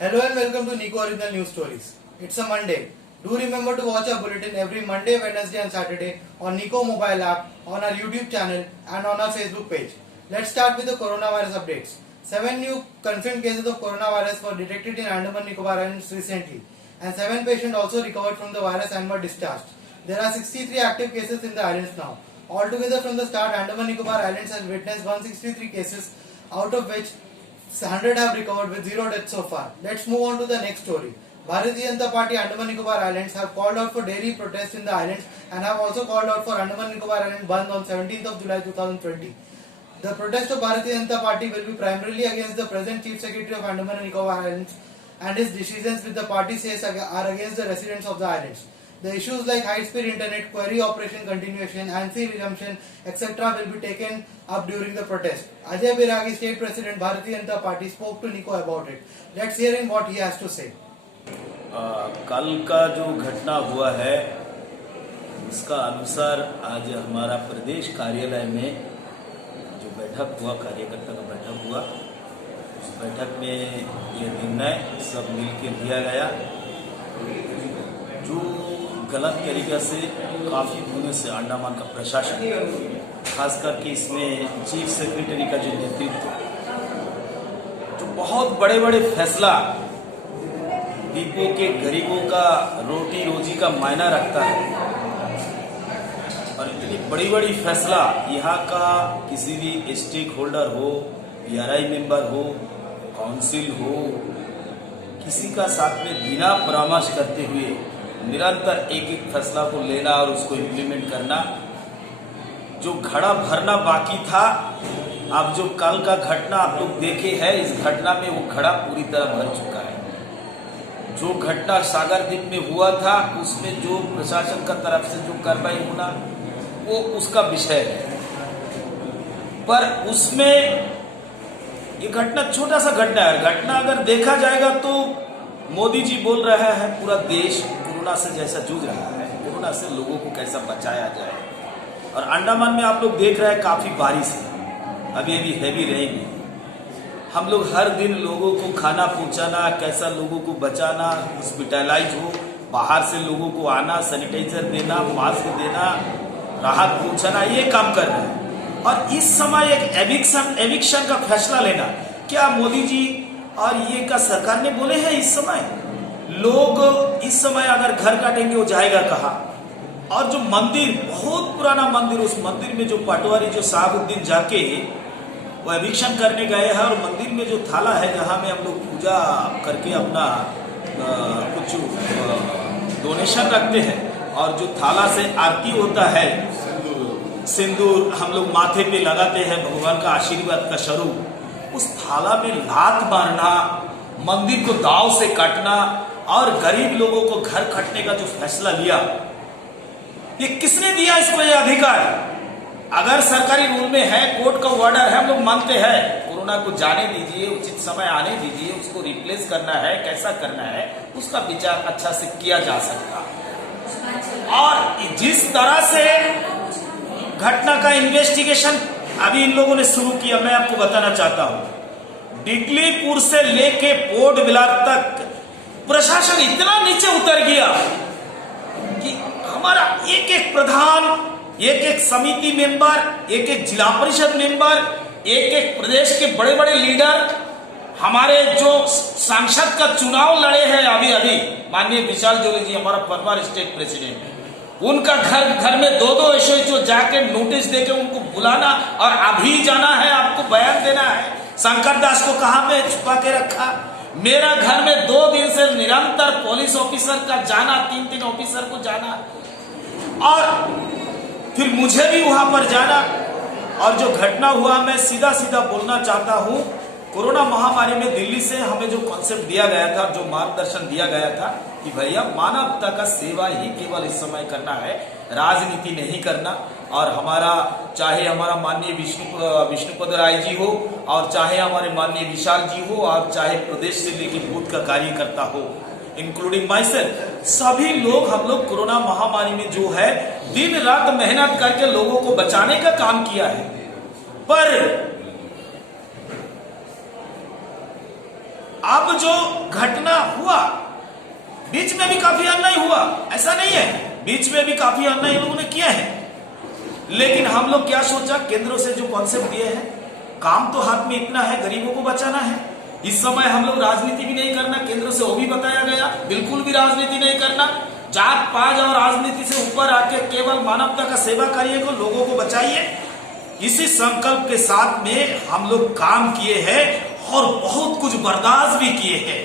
Hello and welcome to Nico Original News Stories. It's a Monday. Do remember to watch our bulletin every Monday, Wednesday and Saturday on Nico mobile app, on our YouTube channel and on our Facebook page. Let's start with the coronavirus updates. 7 new confirmed cases of coronavirus were detected in Andaman Nicobar Islands recently and 7 patients also recovered from the virus and were discharged. There are 63 active cases in the islands now. Altogether from the start, Andaman Nicobar Islands has witnessed 163 cases, out of which 100 have recovered with 0 deaths so far. Let's move on to the next story. Bharatiya Janata Party Andaman Nicobar Islands have called out for daily protests in the islands and have also called out for Andaman Nicobar Island Bandh on 17th of July 2020. The protest of Bharatiya Janata Party will be primarily against the present Chief Secretary of Andaman and Nicobar Islands and his decisions which the party says are against the residents of the islands. The issues like high-speed internet, query operation continuation, ANSI resumption, etc. will be taken up during the protest. Ajay Biragi, State President, Bharatiya Janata Party, spoke to Nico about it. Let's hear him what he has to say. कल का जो घटना हुआ है उसका अनुसार आज हमारा प्रदेश कार्यालय में जो बैठक हुआ, कार्यकर्ता का बैठक हुआ, उस बैठक में ये निर्णय सब मिलकर लिया गया। जो गलत तरीक़े से काफ़ी दिनों से अंडमान का प्रशासन, खास करके इसमें चीफ सेक्रेटरी का जो नेतृत्व, जो बहुत बड़े बड़े फैसला द्वीपों के गरीबों का रोटी रोजी का मायना रखता है और इतनी बड़ी बड़ी फैसला यहाँ का किसी भी स्टेक होल्डर हो, PRI मेंबर हो, काउंसिल हो, किसी का साथ में बिना परामर्श करते हुए निरंतर एक एक फैसला को लेना और उसको इम्प्लीमेंट करना, जो घड़ा भरना बाकी था, अब जो कल का घटना आप लोग देखे हैं, इस घटना में वो घड़ा पूरी तरह भर चुका है। जो घटना सागर द्वीप में हुआ था उसमें जो प्रशासन का तरफ से जो कार्रवाई होना वो उसका विषय है, पर उसमें ये घटना छोटा सा घटना है। घटना अगर देखा जाएगा तो मोदी जी बोल रहा है पूरा देश कोरोना से जैसा जूझ रहा है, कोरोना से लोगों को कैसा बचाया जाए, और अंडमान में आप लोग देख रहे हैं काफी बारिश है, अभी हैवी रहेगी। हम लोग हर दिन लोगों को खाना पहुंचाना, कैसा लोगों को बचाना, हॉस्पिटलाइज हो, बाहर से लोगों को आना, सैनिटाइजर देना, मास्क देना, राहत पहुंचाना, ये काम कर रहे हैं। और इस समय एक एविक्शन का फैसला लेना, क्या मोदी जी और ये का सरकार ने बोले हैं? इस समय लोग इस समय अगर घर काटेंगे वो जाएगा कहाँ? और जो मंदिर, बहुत पुराना मंदिर, उस मंदिर में जो पटवारी जो साहबुद्दीन जाके वो एविक्शन करने गए हैं, और मंदिर में जो थाला है जहाँ में हम लोग पूजा करके अपना कुछ डोनेशन रखते हैं, और जो थाला से आरती होता है, सिंदूर हम लोग माथे पे लगाते हैं भगवान का आशीर्वाद का स्वरूप, उस थाला में लात मारना, मंदिर को दाव से काटना और गरीब लोगों को घर कटने का जो फैसला लिया, ये किसने दिया इसको ये अधिकार? अगर सरकारी रूल में है, कोर्ट का ऑर्डर है, हम लोग मानते हैं, कोरोना को जाने दीजिए, उचित समय आने दीजिए, उसको रिप्लेस करना है, कैसा करना है, उसका विचार अच्छा से किया जा सकता। और जिस तरह से घटना का इन्वेस्टिगेशन अभी इन लोगों ने शुरू किया, मैं आपको बताना चाहता हूं, डिगलीपुर से लेके पोर्ट ब्लार तक प्रशासन इतना नीचे उतर गया कि हमारा एक एक प्रधान, एक एक समिति मेंबर, एक एक जिला परिषद मेंबर, एक एक प्रदेश के बड़े बड़े लीडर, हमारे जो सांसद का चुनाव लड़े हैं अभी माननीय विशाल जोली जी, हमारा परिवार स्टेट प्रेसिडेंट, उनका घर में दो एसओ जाके नोटिस देके उनको बुलाना और अभी जाना है, आपको बयान देना है। शंकर दास को कहां पे छुपा के रखा? मेरा घर में 2 दिन से निरंतर पुलिस ऑफिसर का जाना, 3 ऑफिसर को जाना, और फिर मुझे भी वहां पर जाना। और जो घटना हुआ, मैं सीधा बोलना चाहता हूं, कोरोना महामारी में दिल्ली से हमें जो कॉन्सेप्ट दिया गया था, जो मार्गदर्शन दिया गया था कि भैया मानवता का सेवा ही केवल इस समय करना है, राजनीति नहीं करना। और हमारा चाहे हमारा माननीय विष्णुपद राय जी हो, और चाहे हमारे माननीय विशाल जी हो, और चाहे प्रदेश से लेकर बूथ का कार्यकर्ता हो, इंक्लूडिंग माई सेल्फ, सभी लोग, हम लोग कोरोना महामारी में जो है दिन रात मेहनत करके लोगों को बचाने का काम किया है। पर अब जो घटना हुआ, बीच में भी काफी अन्याय हुआ, ऐसा नहीं है, बीच में भी काफी अन्याय लोगों ने किया है, लेकिन हम लोग क्या सोचा, केंद्र से जो कॉन्सेप्ट दिए हैं, काम तो हाथ में इतना है, गरीबों को बचाना है। इस समय हम लोग राजनीति भी नहीं करना, केंद्र से वो भी बताया गया, बिल्कुल भी राजनीति नहीं करना, जात पात और राजनीति से ऊपर आके केवल मानवता का सेवा करिएगा, लोगों को बचाइए। इसी संकल्प के साथ में हम लोग काम किए हैं और बहुत कुछ बर्दाश्त भी किए हैं।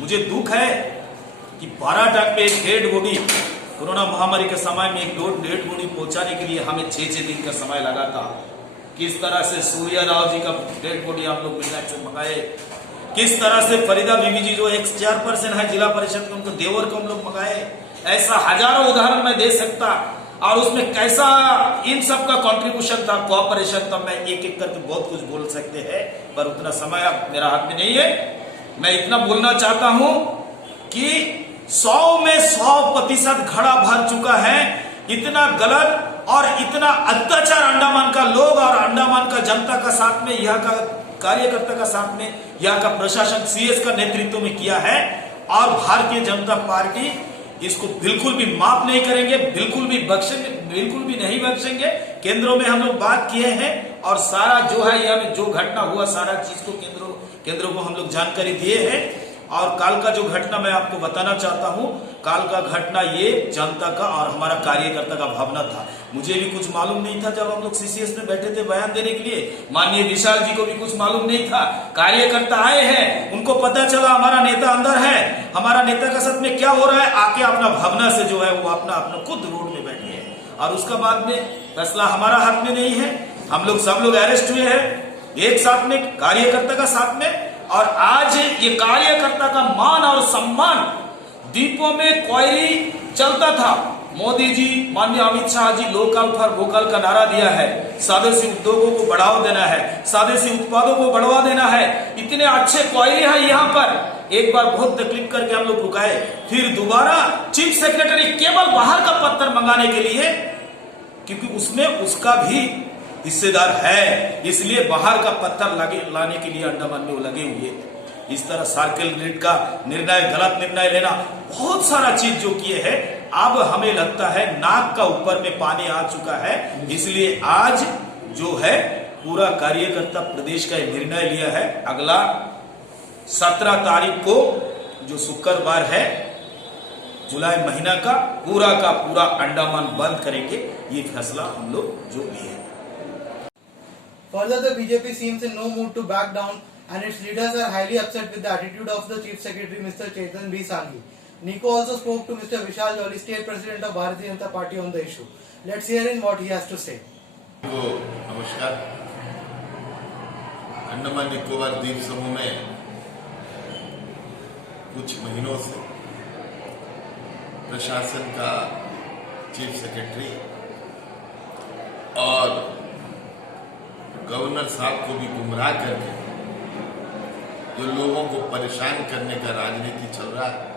मुझे दुख है कि 12 टन में एक डेड बॉडी, कोरोना महामारी के समय में एक डेड बॉडी पहुंचाने के लिए हमें 6 दिन का समय लगा था। किस तरह से सूर्या राव जी का डेड बॉडी हम लोग मिलना से मंगाए, किस तरह से फरीदा बीबी जी जो एक चेयरपर्सन है जिला परिषद के, उनको देवर को हम लोग मंगाए। ऐसा हजारों उदाहरण मैं दे सकता, और उसमें कैसा इन सब का कंट्रीब्यूशन था, कोऑपरेशन था। मैं एक एक करके बहुत कुछ बोल सकते हैं, पर उतना समय अब मेरा हाथ में नहीं है। मैं इतना बोलना चाहता हूं कि 100 में 100% घड़ा भर चुका है। इतना गलत और इतना अत्याचार अंडमान का लोग और अंडमान का जनता का साथ में, यहाँ का कार्यकर्ता का साथ में, यहाँ का प्रशासन सीएस का नेतृत्व में किया है, और भारतीय जनता पार्टी इसको बिल्कुल भी माफ नहीं करेंगे, बिल्कुल भी नहीं बख्शेंगे। केंद्रों में हम लोग बात किए हैं, और सारा जो है यहाँ में जो घटना हुआ, सारा चीज को केंद्रों को हम लोग जानकारी दिए हैं। और काल का जो घटना मैं आपको बताना चाहता हूं, काल का घटना ये जनता का और हमारा कार्यकर्ता का भावना था। मुझे भी कुछ मालूम नहीं था जब हम लोग सीसीएस में बैठे थे बयान देने के लिए, माननीय विशाल जी को भी कुछ मालूम नहीं था। कार्यकर्ता आए हैं, उनको पता चला हमारा नेता अंदर है, हमारा नेता का साथ में क्या हो रहा है, आके अपना भावना से जो है वो अपना खुद रोड में बैठे हैं, और उसका बाद में फैसला हमारा हाथ में नहीं है। हम लोग सब लोग अरेस्ट हुए हैं एक साथ में, कार्यकर्ता का साथ में, और आज ये कार्यकर्ता का मान और सम्मान, दीपों में कोयली चलता था। मोदी जी, माननीय Amit Shah ji local for vocal का नारा दिया है, स्वदेशी उद्योगों को बढ़ावा देना है, स्वदेशी उत्पादों को बढ़ावा देना है। इतने अच्छे कोयले हैं यहाँ पर। एक बार बहुत तकलीफ करके हम लोग रुकाए, फिर दोबारा चीफ सेक्रेटरी केवल बाहर का पत्थर मंगाने के लिए, क्योंकि उसमें उसका भी हिस्सेदार है, इसलिए बाहर का पत्थर लाने के लिए अंडमान में वो लगे हुए। इस तरह सर्किल ग्रिड का निर्णय, गलत निर्णय लेना, बहुत सारा चीज जो किए हैं। अब हमें लगता है नाक का ऊपर में पानी आ चुका है, इसलिए आज जो है पूरा कार्यकर्ता प्रदेश का निर्णय लिया है, अगला 17 तारीख को जो शुक्रवार है जुलाई महीना का पूरा अंडमान बंद करेंगे। ये फैसला हम लोग जो लिए हैं। Further, the BJP seems in no mood to back down, and its leaders are highly upset with the attitude of the Chief Secretary, Mr. Chetan B. Sanghi. Nico also spoke to Mr. Vishal Jolly, State President of Bharatiya Janata Party, on the issue. Let's hear in what he has to say. नमस्कार। अंडमान निकोबार द्वीप समूह में कुछ महीनों से प्रशासन का chief secretary और गवर्नर साहब को भी गुमराह करके जो लोगों को परेशान करने का राजनीति चल रहा है,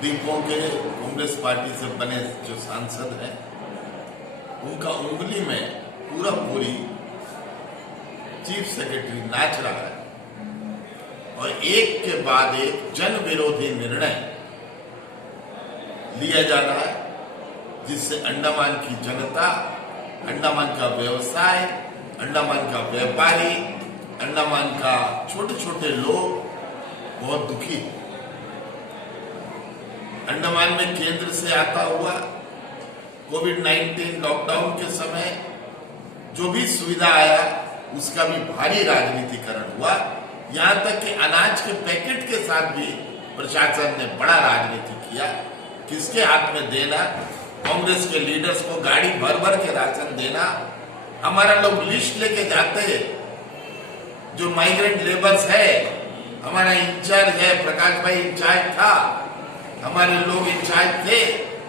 द्वीपों के कांग्रेस पार्टी से बने जो सांसद हैं, उनका उंगली में पूरी चीफ सेक्रेटरी नाच रहा है, और एक के बाद एक जन विरोधी निर्णय लिया जा रहा है, जिससे अंडमान की जनता, अंडमान का व्यवसाय, अंडमान का व्यापारी, अंडमान का छोटे छोटे लोग बहुत दुखी। अंडमान में केंद्र से आता हुआ कोविड-19 लॉकडाउन के समय जो भी सुविधा आया, उसका भी भारी राजनीतिकरण हुआ। यहां तक कि अनाज के पैकेट के साथ भी प्रशासन ने बड़ा राजनीति किया। किसके हाथ में देना, कांग्रेस के लीडर्स को गाड़ी भर भर के राशन देना। हमारा लोग लिस्ट लेके जाते हैं, जो माइग्रेंट लेबर्स है, हमारा इंचार्ज है, प्रकाश भाई इंचार्ज था, हमारे लोग इंचार्ज थे,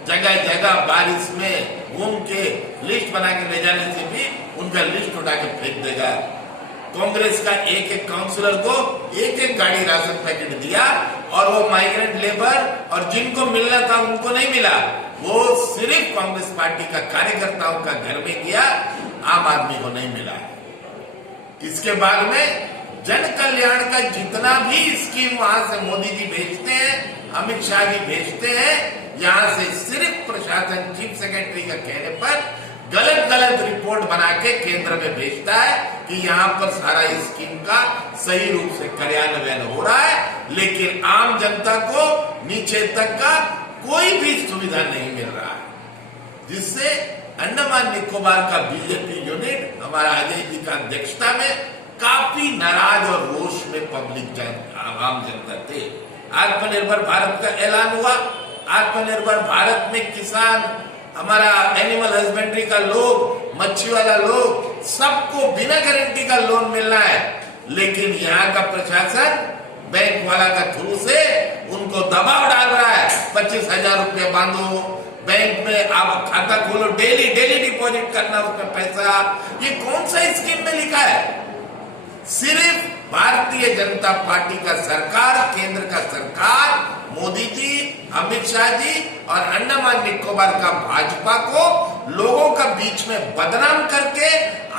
जगह जगह बारिश में घूम के लिस्ट बना के ले जाने से भी उनका लिस्ट उठा के फेंक देगा। कांग्रेस का एक एक काउंसिलर को एक एक गाड़ी राशन पैकेट दिया, और वो माइग्रेंट लेबर और जिनको मिलना था उनको नहीं मिला। वो सिर्फ कांग्रेस पार्टी का कार्यकर्ताओं का घर में गया, आम आदमी को नहीं मिला। इसके बाद में जन कल्याण का जितना भी स्कीम वहां से मोदी जी भेजते हैं, अमित शाह जी भेजते हैं, यहाँ से सिर्फ प्रशासन चीफ सेक्रेटरी का कहने पर गलत रिपोर्ट बना के केंद्र में भेजता है कि यहाँ पर सारा स्कीम का सही रूप से कार्यान्वयन हो रहा है, लेकिन आम जनता को नीचे तक का कोई भी सुविधा नहीं मिल रहा है, जिससे अंडमान निकोबार का बीजेपी यूनिट हमारा अजय जी का अध्यक्षता में काफी नाराज और रोष में आम जनता थे। आत्मनिर्भर भारत का ऐलान हुआ। आत्मनिर्भर भारत में किसान, हमारा एनिमल हस्बेंड्री का लोग, मच्छी वाला लोग, सबको बिना गारंटी का लोन मिलना है, लेकिन यहाँ का प्रशासन बैंक वाला का थ्रू से उनको दबाव डाल रहा है। 25,000 रुपये बांधो बैंक में, आप खाता खोलो, डेली डिपॉजिट करना उसमें पैसा। ये कौन सा स्कीम में लिखा है? सिर्फ भारतीय जनता पार्टी का सरकार, केंद्र का सरकार, मोदी जी, अमित शाह जी और अंडमान निकोबार का भाजपा को लोगों का बीच में बदनाम करके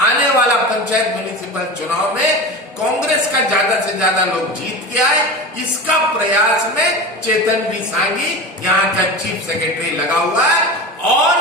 आने वाला पंचायत म्युनिसिपल चुनाव में कांग्रेस का ज्यादा से ज्यादा लोग जीत के आए, इसका प्रयास में चेतन बी सांगी यहाँ का चीफ सेक्रेटरी लगा हुआ है और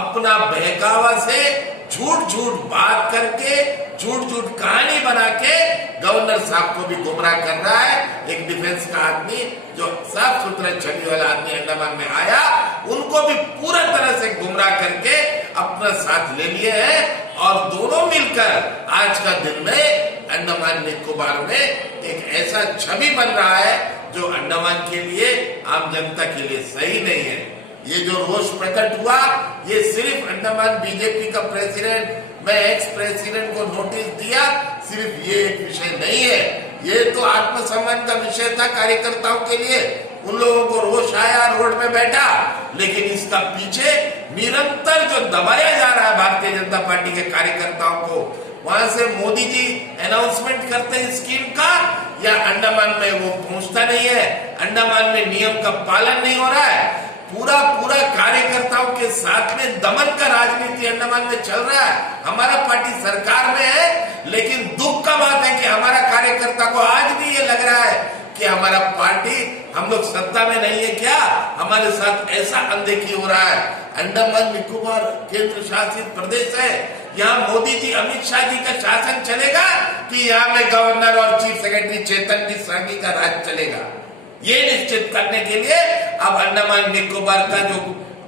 अपना बहकावा से झूठ बात करके, झूठ कहानी बना के गवर्नर साहब को भी गुमराह कर रहा है। एक डिफेंस का आदमी जो साफ सुथरा छवि वाला आदमी अंडमान में आया, उनको भी पूरा तरह से गुमराह करके अपना साथ ले लिए हैं और दोनों मिलकर आज का दिन में अंडमान निकोबार में एक ऐसा छवि बन रहा है जो अंडमान के लिए, आम जनता के लिए सही नहीं है। ये जो रोष प्रकट हुआ, ये सिर्फ अंडमान बीजेपी का प्रेसिडेंट, मैं एक्स प्रेसिडेंट को नोटिस दिया, सिर्फ ये एक विषय नहीं है, ये तो आत्मसम्मान का विषय था कार्यकर्ताओं के लिए। उन लोगों को रोष आया, रोड में बैठा, लेकिन इसका पीछे निरंतर जो दबाया जा रहा है भारतीय जनता पार्टी के कार्यकर्ताओं को, वहां से मोदी जी अनाउंसमेंट करते हैं स्कीम का, या अंडमान में वो पहुंचता नहीं है, अंडमान में नियम का पालन नहीं हो रहा है। पूरा कार्यकर्ताओं के साथ में दमन का राजनीति अंडमान में चल रहा है। हमारा पार्टी सरकार में है, लेकिन दुख का बात है कि हमारा कार्यकर्ता को आज भी ये लग रहा है कि हमारा पार्टी, हम लोग सत्ता में नहीं है क्या, हमारे साथ ऐसा अनदेखी हो रहा है। अंडमान निकोबार केंद्र शासित प्रदेश है, यहाँ मोदी जी, अमित शाह जी का शासन चलेगा कि यहाँ में गवर्नर और चीफ सेक्रेटरी चेतन बी सांगी का राज चलेगा? ये निश्चित करने के लिए अब अंडमान निकोबार का जो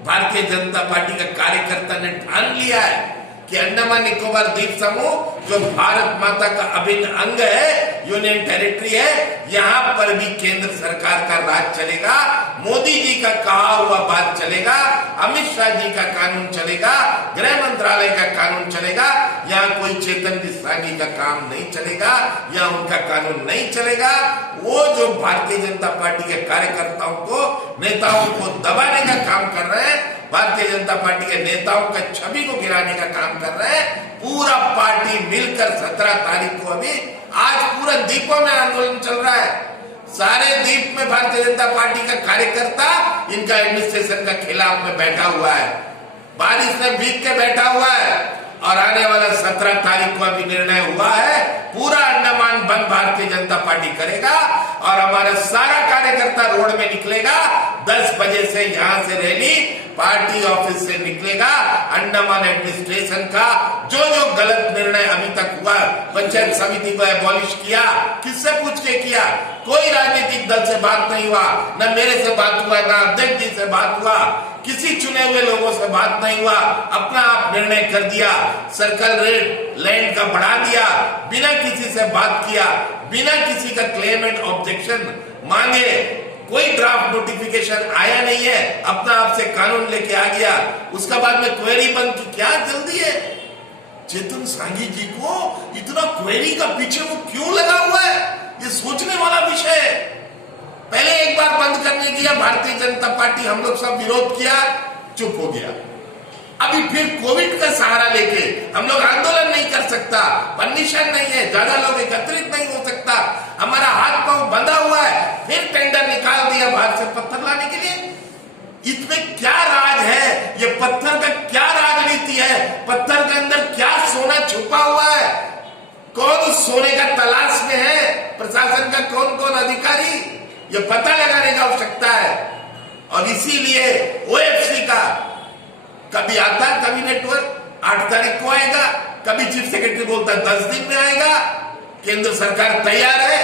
भारतीय जनता पार्टी का कार्यकर्ता ने ठान लिया है कि अंडमान निकोबार द्वीप समूह जो भारत माता का अभिन्न अंग है, यूनियन टेरिटरी है, यहाँ पर भी केंद्र सरकार का राज चलेगा, मोदी जी का कहा हुआ बात चलेगा, अमित शाह जी का कानून चलेगा, गृह मंत्रालय का कानून चलेगा, यहाँ कोई चेतन बी सांगी का काम नहीं चलेगा, यहाँ उनका कानून नहीं चलेगा। वो जो भारतीय जनता पार्टी के कार्यकर्ताओं को, नेताओं को दबाने का काम कर रहे हैं, भारतीय जनता पार्टी के नेताओं का छवि को गिराने का काम कर रहे हैं, पूरा पार्टी मिलकर 17 तारीख को, अभी आज पूरा द्वीपों में आंदोलन चल रहा है, सारे द्वीप में भारतीय जनता पार्टी का कार्यकर्ता इनका एडमिनिस्ट्रेशन का खिलाफ में बैठा हुआ है, बारिश में भीग के बैठा हुआ है। और आने वाला 17 तारीख को अभी निर्णय हुआ है, पूरा अंडमान बंद भारतीय जनता पार्टी करेगा और हमारा सारा कार्यकर्ता रोड में निकलेगा। 10 बजे से यहाँ से रैली पार्टी ऑफिस से निकलेगा। अंडमान एडमिनिस्ट्रेशन का जो गलत निर्णय अभी तक हुआ, पंचायत समिति को एबॉलिश किया, किससे पूछ के किया? कोई राजनीतिक दल से बात नहीं हुआ, न मेरे से बात हुआ, न अध्यक्ष जी से बात हुआ, किसी चुने हुए लोगों से बात नहीं हुआ, अपना आप निर्णय कर दिया, सर्कल रेट लैंड का बढ़ा दिया, बिना किसी से बात किया, बिना किसी का क्लेम एंड ऑब्जेक्शन मांगे, कोई ड्राफ्ट नोटिफिकेशन आया नहीं है, अपना आप से कानून लेके आ गया, उसका बाद में क्वेरी बंद की। क्या जल्दी है चेतन सांगी जी को इतना क्वेरी का पीछे वो क्यों लगा हुआ है? ये सोचने वाला विषय है। पहले एक बार बंद करने दिया भारतीय जनता पार्टी, हम लोग सब विरोध किया, चुप हो गया। अभी फिर कोविड का सहारा लेके हम लोग आंदोलन नहीं कर सकता, परमिशन नहीं है, ज्यादा लोग एकत्रित नहीं हो सकता, हमारा हाथ पांव बंधा हुआ है, फिर टेंडर निकाल दिया बाहर से पत्थर लाने के लिए। इसमें क्या राज है? ये पत्थर का क्या राजनीति है? पत्थर के अंदर क्या सोना छुपा हुआ है? कौन उस सोने का तलाश में है? ये पता लगाने की आवश्यकता है। और इसीलिए ओएफसी का कभी आता कभी नेटवर्क 8 तारीख को आएगा, कभी चीफ सेक्रेटरी बोलता 10 दिन में आएगा। केंद्र सरकार तैयार है,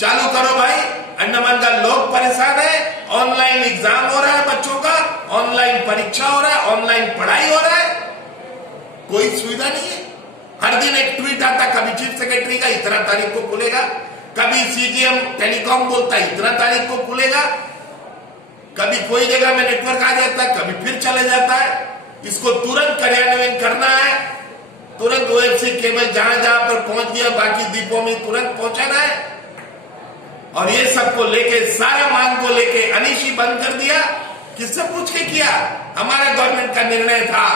चालू करो भाई। अंडमान का लोग परेशान है, ऑनलाइन एग्जाम हो रहा है बच्चों का, ऑनलाइन परीक्षा हो रहा है, ऑनलाइन पढ़ाई हो रहा है, कोई सुविधा नहीं है। हर दिन एक ट्वीट आता, कभी चीफ सेक्रेटरी का इतना तारीख को खुलेगा, कभी सीजीएम टेलीकॉम बोलता इतना तारीख को खुलेगा, कभी कोई जगह में नेटवर्क आ जाता है, कभी फिर चले जाता है। इसको तुरंत कार्यान्वयन करना है, तुरंत ओएफसी केबल जहां जहां पर पहुंच गया बाकी द्वीपों में तुरंत पहुंचाना है। और ये सबको लेके, सारा मांग को लेके अनिशी बंद कर दिया। किससे पूछ के किया? हमारा गवर्नमेंट का निर्णय था।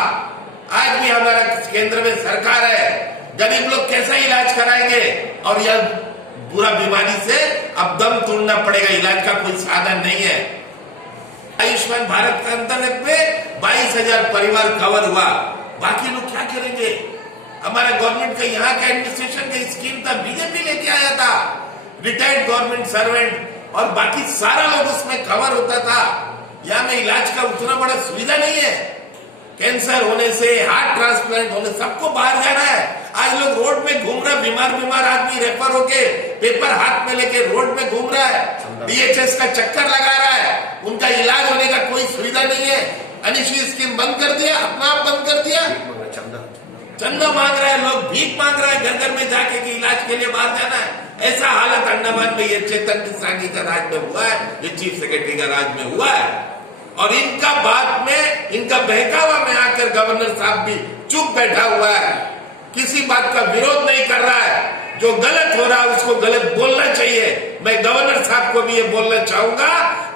आज भी हमारा केंद्र में सरकार है, गरीब लोग कैसा इलाज कराएंगे? और यह बुरा बीमारी से अब दम तोड़ना पड़ेगा, इलाज का कोई साधन नहीं है। आयुष्मान भारत के अंतर्गत में 22,000 परिवार कवर हुआ, बाकी लोग क्या करेंगे? हमारा गवर्नमेंट का यहाँ का एडमिनिस्ट्रेशन का स्कीम था, बीजेपी लेके आया था, रिटायर्ड गवर्नमेंट सर्वेंट और बाकी सारा लोग उसमें कवर होता था। यहाँ में इलाज का उतना बड़ा सुविधा नहीं है। कैंसर होने से, हार्ट ट्रांसप्लांट होने, सबको बाहर जाना है। आज लोग रोड में घूम रहा है, बीमार आदमी रेफर होके पेपर हाथ में लेके रोड में घूम रहा है, डीएचएस का चक्कर लगा रहा है, उनका इलाज होने का कोई सुविधा नहीं है। अनिशी स्कीम बंद कर दिया, अपना आप बंद कर दिया, चंदा मांग रहा है, लोग भीख मांग रहा है घर घर में जाके कि इलाज के लिए बाहर जाना है। ऐसा हालत अंडमान में ये चेतन सांगी का राज में हुआ है, ये चीफ सेक्रेटरी का राज में हुआ है। और इनका बात में, इनका बहकावा में आकर गवर्नर साहब भी चुप बैठा हुआ है, किसी बात का विरोध नहीं कर रहा है। जो गलत हो रहा है उसको गलत बोलना चाहिए। मैं गवर्नर साहब को भी ये बोलना चाहूंगा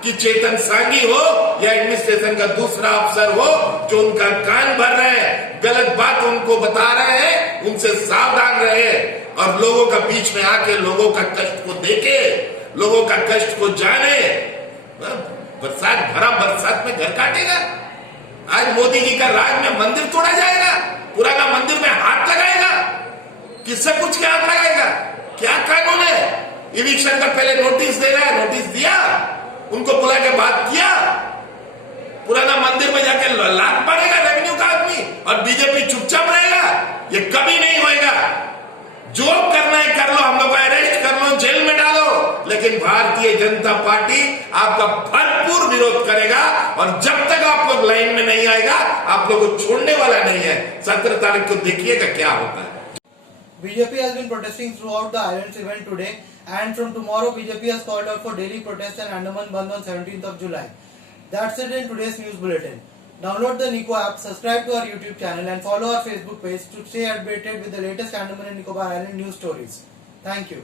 कि चेतन सांगी हो या एडमिनिस्ट्रेशन का दूसरा अफसर हो, जो उनका कान भर रहे हैं, गलत बात उनको बता रहे हैं, उनसे सावधान रहे और लोगों का बीच में आके लोगों का कष्ट को देखे, लोगों का कष्ट को जाने। बरसात में घर काटेगा। आज मोदी जी का राज में मंदिर तोड़ा जाएगा, पुराना मंदिर में हाथ लगाएगा, किससे पूछ के हाथ लगाएगा? क्या कानून है? इविक्शन का पहले नोटिस दे रहा है, नोटिस दिया, उनको बुला के बात किया, पुराना मंदिर में जाके लात मारेगा रेवेन्यू का आदमी और बीजेपी चुपचाप रहेगा? ये कभी नहीं होएगा। जो करना है कर लो, हम लोग को अरेस्ट कर लो, जेल में डालो, लेकिन भारतीय जनता पार्टी आपका भरपूर विरोध करेगा और जब तक आप लोग लाइन में नहीं आएगा आप लोग को छोड़ने वाला नहीं है। 17 तारीख को देखिएगा क्या होता है। BJP has been protesting throughout the islands event today, and from tomorrow BJP has called out for daily protests and Andaman Bandh on 17th of July. That's it in today's news bulletin. Download the Nico app, subscribe to our YouTube channel and follow our Facebook page to stay updated with the latest Andaman and Nicobar Island news stories. Thank you.